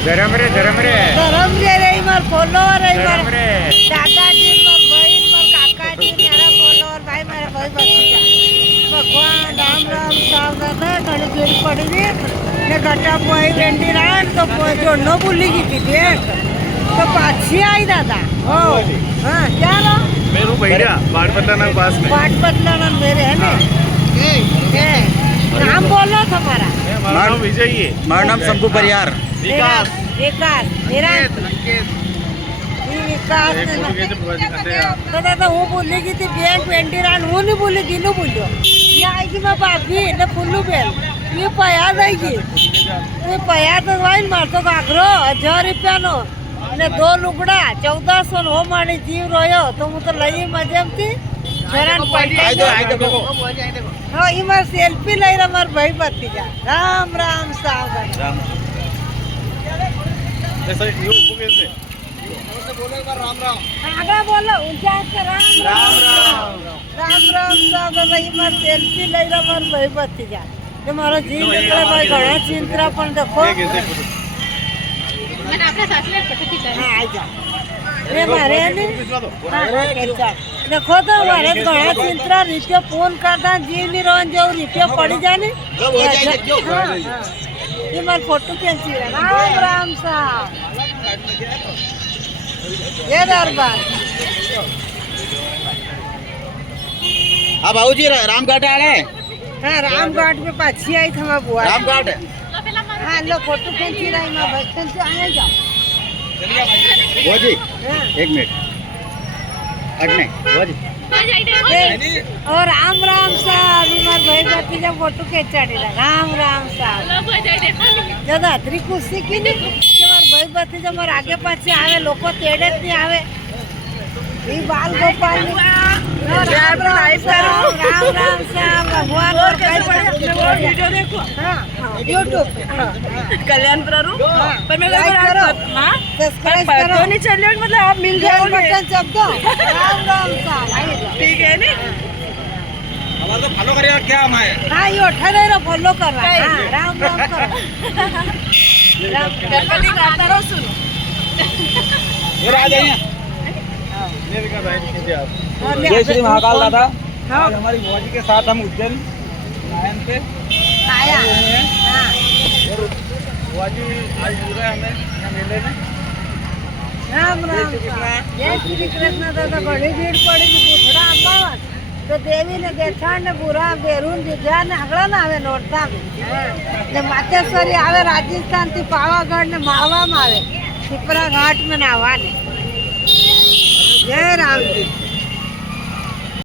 धर्म रे धर्म जे रे मार फॉलोवर है मार धर्म रे दादाजी मार बहन मार काकाजी मेरा फॉलोवर भाई मेरा भाई बच्चा भगवान राम राम सावधान घड़ी भीड़ पड़ी ने गट्टा पोई वेंडी रान तो जोड़नो भूली की थी तो पाछी आई दादा हो हाँ क्या लो मैं हूँ भैया बाट बदलाना पास में बाट बदलाना मेरे है ना नाम बोलो तुम्हारा हमारा नाम विजय है મારું નામ શંભુ પરિયાર विकास मेरा विकास तो दादा वो बोली की थी बैंक वेंडी रान वो नहीं बोली गिनू बोलियो ये आएगी मैं भाभी ने फुल्लू बेल ये पयाद आएगी ये पयाद वाइन मारतो काकरो 1000 रुपया नो ने 2 लुगड़ा 1400 हो मारी जीव रोयो तो હું તો લઈ મજામથી જરાન પડી હા ઈ માર સેલ્ફી લઈ રા માર ભાઈ ભતીજા રામ રામ સાવધાન ऐसा यूं बोल से आगा बोलो ऊंचा से राम राम सावधान ઈ માર સેલ્ફી લઈ રા માર ભાઈ ભતીજા કે મારો જીવ નીકળે ભાઈ ઘણા ચિંતરા પણ દેખો मैंने अपने सासले फोटो खींचा हाँ आ जा रे मारे ने देखो तो मारे घણા ચિંતરા રૂપિયા ફોન કરતા જીવ ની રોન જેવું રૂપિયા પડી જાય ને ये मार फोटो कैंची राम राम साहब ये दरबार हाँ बाबूजी रामघाट आ रहे हैं हाँ रामघाट में पाछी आई था मैं बुआ रामघाट हाँ लो फोटो कैंची रही मैं बच्चन से आए जाओ बुआ जी हाँ। 1 मिनट अटने बुआ जी और राम राम साहब मार भाई भतीजा फोटो खेचाड़ी राम राम साहब दादा अतरी खुशी की नहीं कि मार भाई भतीजा मार आगे पाछे आवे लोको तेड़े ज नहीं आवे ई बाल गोपाल राम राम साहब भगवान और कई पड़े वीडियो देखो हां YouTube कल्याण प्ररू हाँ। पर मैं करो हां सब्सक्राइब तो करो नहीं चल मतलब आप मिल जाओगे बटन सब दो राम राम साहब ठीक है नी हमारा तो फॉलो करेगा क्या हमारे हाँ ये उठा दे रहा फॉलो कर रहा है हाँ, राम राम करो राम गणपति गाता रहो सुनो ये आ जाइए ये दिखा भाई कीजिए आप जय श्री महाकाल दादा हाँ। आज हमारी बुआ जी के साथ हम उज्जैन लायन पे आया हाँ बुआ जी आज मिल रहे हैं हमें यहाँ मेले में राम राम जय श्री कृष्ण दादा बड़ी भीड़ पड़ी थी बूथड़ा अम्बावन तो देवी ने देखाण ने बुरा बेरून जुझा ने हगड़ा ना आवे नोरता ने मातेश्वरी आवे राजस्थान थी पावागढ़ ने मावा में आवे पिपरा घाट में नावा ने जय राम जी